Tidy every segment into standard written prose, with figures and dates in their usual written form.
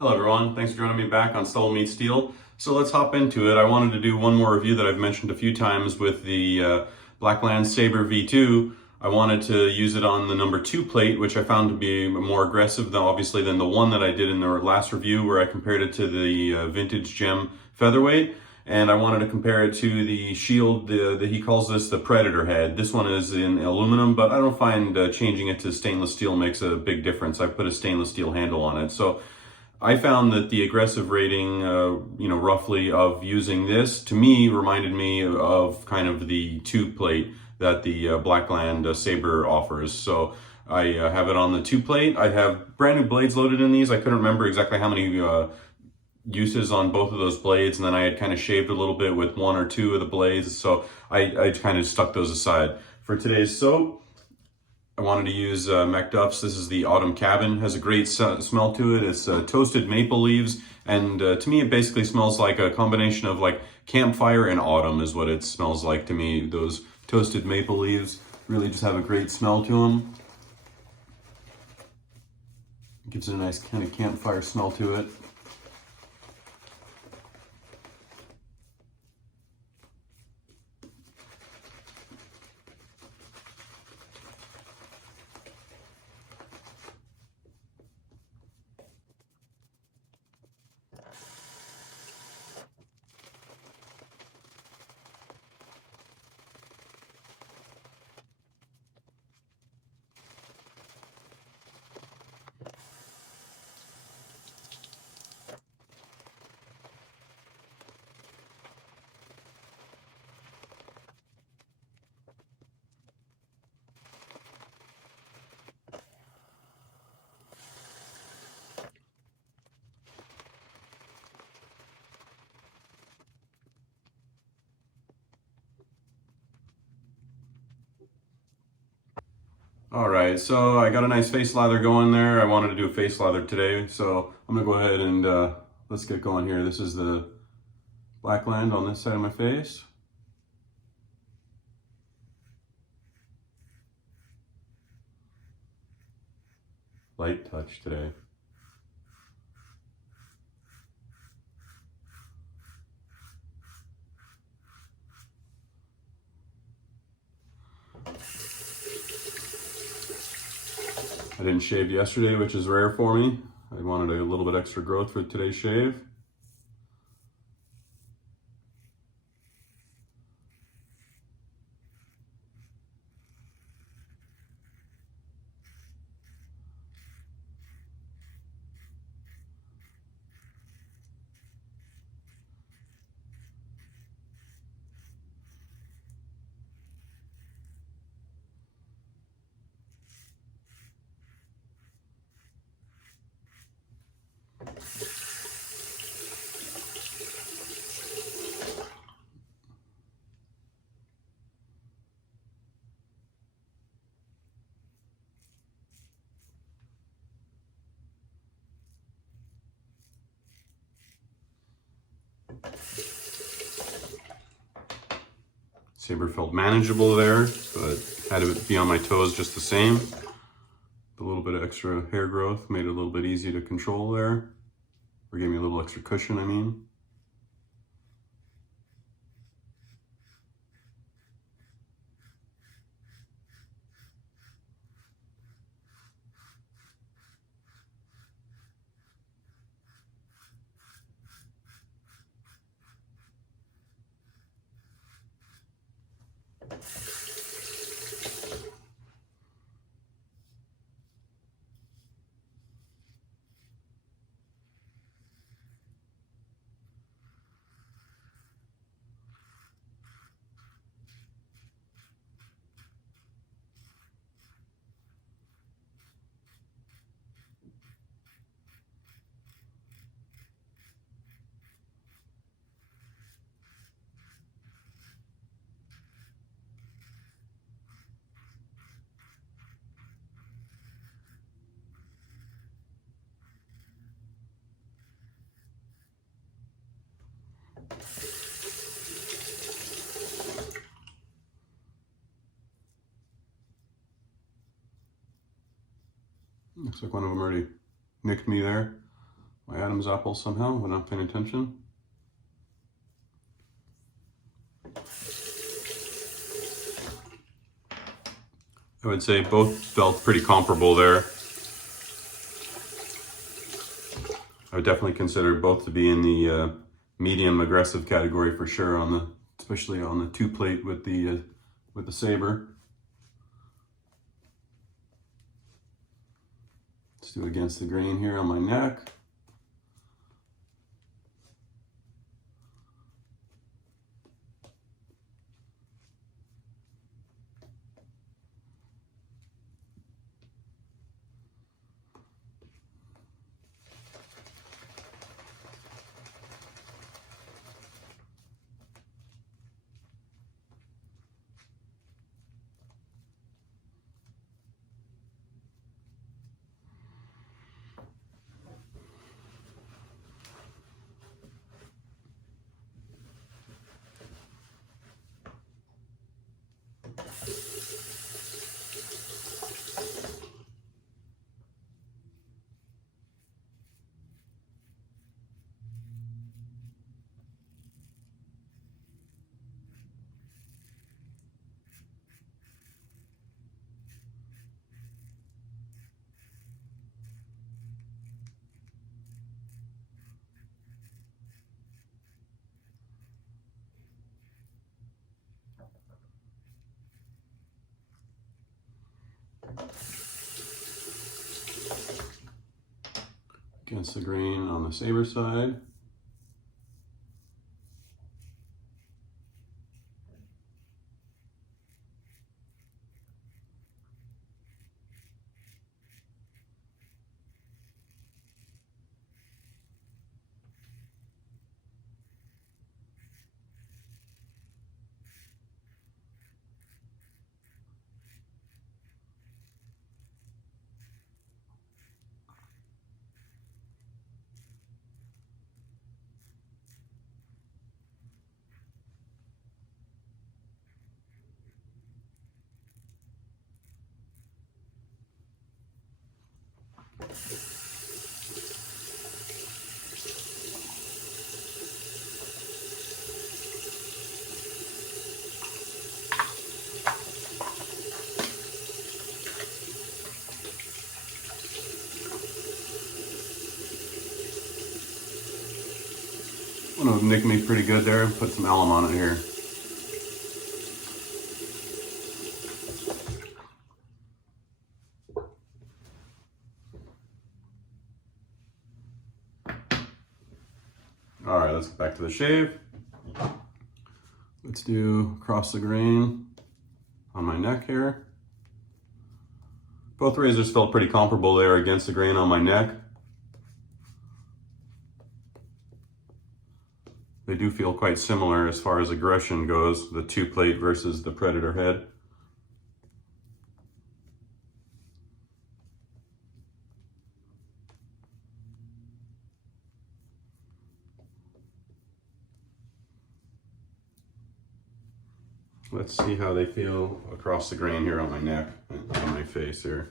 Hello everyone, thanks for joining me back on StubbleMeetsSteel. So let's hop into it. I wanted to do one more review that I've mentioned a few times with the Blackland Sabre V2. I wanted to use it on the number 2 plate, which I found to be more aggressive than obviously than the one that I did in the last review where I compared it to the Vintage Gem Featherweight. And I wanted to compare it to the Shield, he calls this the Predator head. This one is in aluminum, but I don't find changing it to stainless steel makes a big difference. I put a stainless steel handle on it. So I found that the aggressive rating, roughly of using this, to me, reminded me of kind of the 2 plate that the Blackland Sabre offers. So I have it on the 2 plate. I have brand new blades loaded in these. I couldn't remember exactly how many uses on both of those blades, and then I had kind of shaved a little bit with 1 or 2 of the blades, so I kind of stuck those aside. For today's soap, I wanted to use Macduffs. This is the Autumn Cabin. It has a great smell to it. It's toasted maple leaves, and to me it basically smells like a combination of like campfire and autumn is what it smells like to me. Those toasted maple leaves really just have a great smell to them. It gives it a nice kind of campfire smell to it. All right, so I got a nice face lather going there. I wanted to do a face lather today, so I'm gonna go ahead and let's get going here. This is the Blackland on this side of my face. Light touch today. I didn't shave yesterday, which is rare for me. I wanted a little bit extra growth for today's shave. Sabre felt manageable there, but had to be on my toes just the same. A little bit of extra hair growth made it a little bit easy to control there, or gave me a little extra cushion, I mean. Looks like one of them already nicked me there. my Adam's apple somehow when I'm paying attention. I would say both felt pretty comparable there. I would definitely consider both to be in the medium aggressive category for sure, on the, especially on the 2-plate with the Sabre. Let's do against the grain here on my neck. Against the grain on the Sabre side. One to nick me pretty good there. Put some alum on it here. All right, let's get back to the shave. Let's do across the grain on my neck here. Both razors felt pretty comparable there against the grain on my neck. They do feel quite similar as far as aggression goes, the 2-plate versus the Predator head. Let's see how they feel across the grain here on my neck and on my face here.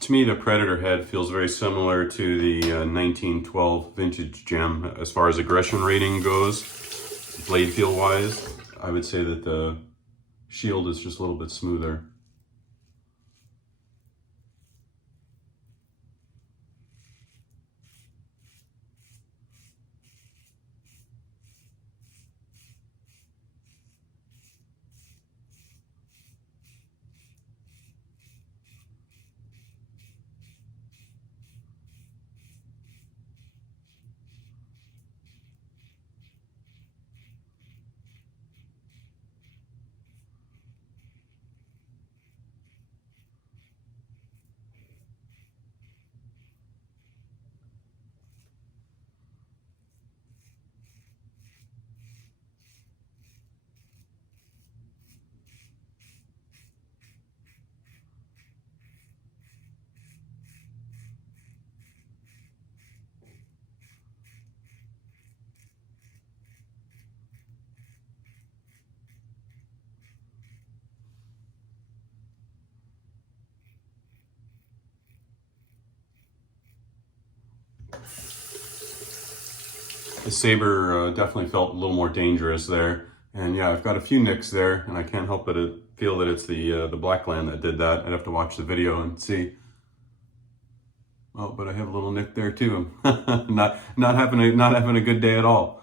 To me, the Predator head feels very similar to the 1912 vintage gem as far as aggression rating goes, blade feel wise. I would say that the shield is just a little bit smoother. The Sabre definitely felt a little more dangerous there. And yeah, I've got a few nicks there, and I can't help but feel that it's the Blackland that did that. I'd have to watch the video and see. Oh, but I have a little nick there too. not having a good day at all.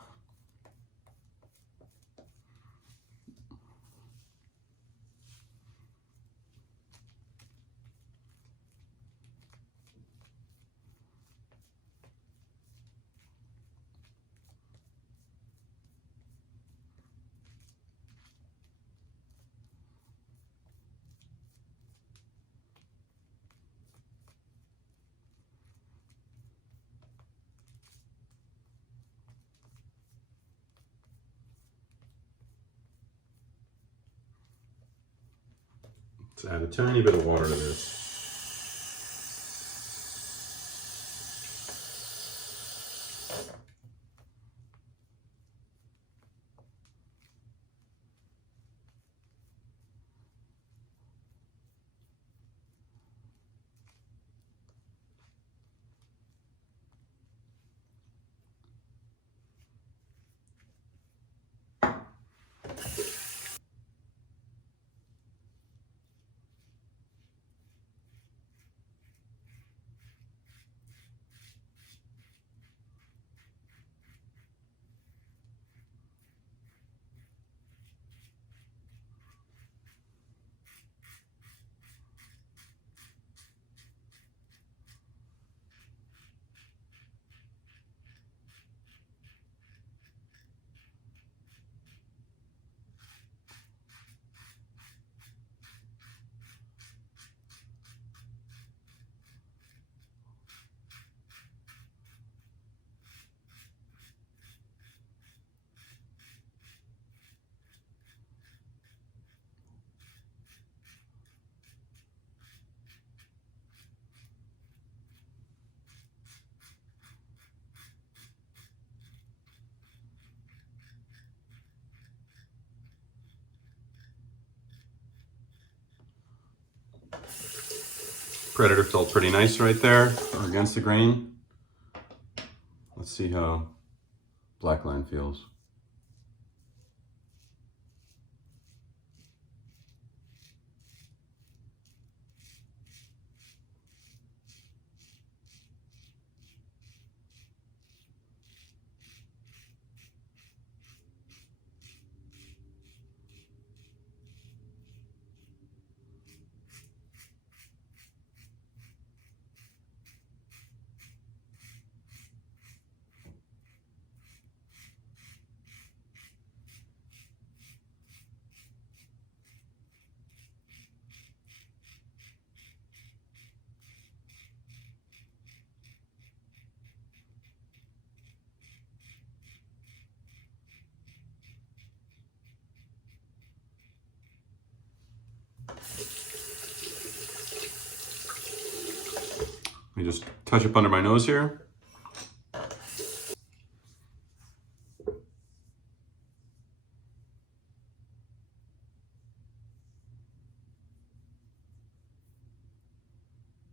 Let's add a tiny bit of water to this. Predator felt pretty nice right there against the grain. Let's see how Blackland feels. Let me just touch up under my nose here.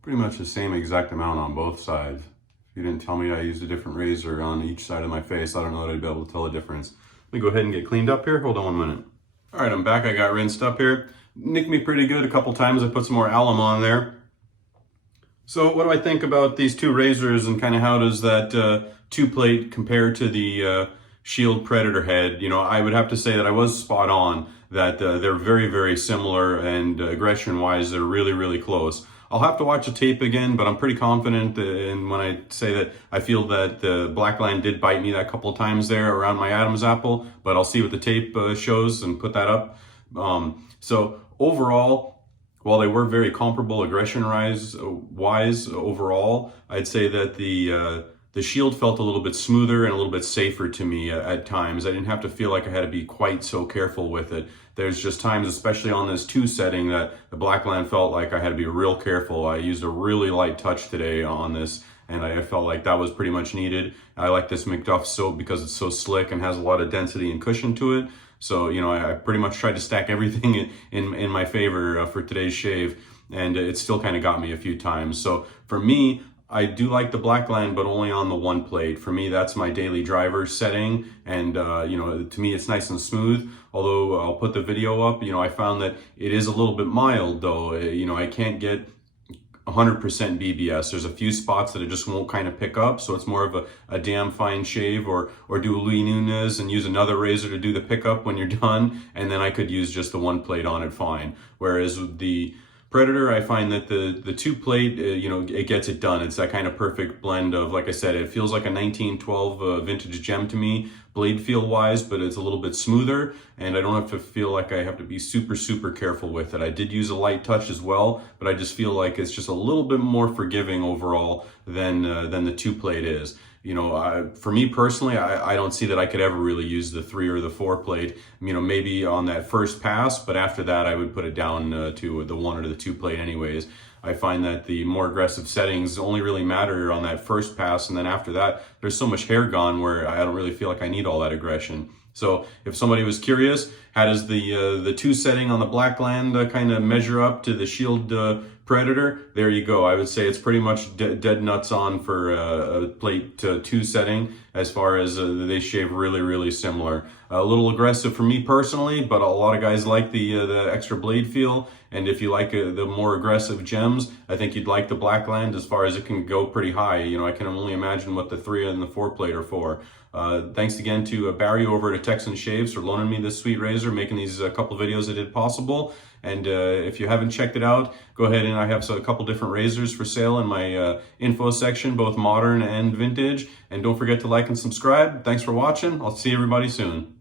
Pretty much the same exact amount on both sides. If you didn't tell me I used a different razor on each side of my face, I don't know that I'd be able to tell the difference. Let me go ahead and get cleaned up here. Hold on 1 minute. All right, I'm back. I got rinsed up here. Nicked me pretty good a couple times. I put some more alum on there. So what do I think about these two razors, and kind of how does that two-plate compare to the Shield Predator head? You know, I would have to say that I was spot on, that they're very, very similar, and aggression-wise, they're really, really close. I'll have to watch the tape again, but I'm pretty confident in when I say that I feel that the Blackland did bite me that couple of times there around my Adam's apple, but I'll see what the tape shows and put that up. So overall, while they were very comparable aggression-wise overall, I'd say that the Shield felt a little bit smoother and a little bit safer to me at times. I didn't have to feel like I had to be quite so careful with it. There's just times, especially on this 2 setting, that the Blackland felt like I had to be real careful. I used a really light touch today on this, and I felt like that was pretty much needed. I like this Macduffs soap because it's so slick and has a lot of density and cushion to it. So, you know, I pretty much tried to stack everything in my favor for today's shave, and it still kind of got me a few times. So for me, I do like the Blackland, but only on the one plate. For me, that's my daily driver setting, and you know, to me, it's nice and smooth. Although I'll put the video up, you know, I found that it is a little bit mild, though. You know, I can't get 100% BBS. There's a few spots that it just won't kind of pick up, so it's more of a damn fine shave, or do a Louis Nunez and use another razor to do the pickup when you're done, and then I could use just the one plate on it fine. Whereas with the Predator, I find that the two plate, you know, it gets it done. It's that kind of perfect blend of, like I said, it feels like a 1912 vintage gem to me, blade feel wise, but it's a little bit smoother, and I don't have to feel like I have to be super careful with it. I did use a light touch as well, but I just feel like it's just a little bit more forgiving overall than the two plate is. You know, for me personally, I don't see that I could ever really use the 3 or the 4 plate. You know, maybe on that first pass, but after that, I would put it down to the 1 or the 2 plate anyways. I find that the more aggressive settings only really matter on that first pass, and then after that, there's so much hair gone where I don't really feel like I need all that aggression. So if somebody was curious, how does the 2 setting on the Blackland kind of measure up to the Shield Predator? There you go. I would say it's pretty much dead nuts on for a plate 2 setting, as far as they shave really similar. A little aggressive for me personally, but a lot of guys like the extra blade feel. And if you like the more aggressive gems, I think you'd like the Blackland, as far as it can go pretty high. You know, I can only imagine what the 3 and the 4 plate are for. Thanks again to Bary over at ATexanShaves for loaning me this sweet razor, making these couple videos I did possible. And if you haven't checked it out, go ahead, and I have a couple different razors for sale in my info section, both modern and vintage. And don't forget to like and subscribe. Thanks for watching. I'll see everybody soon.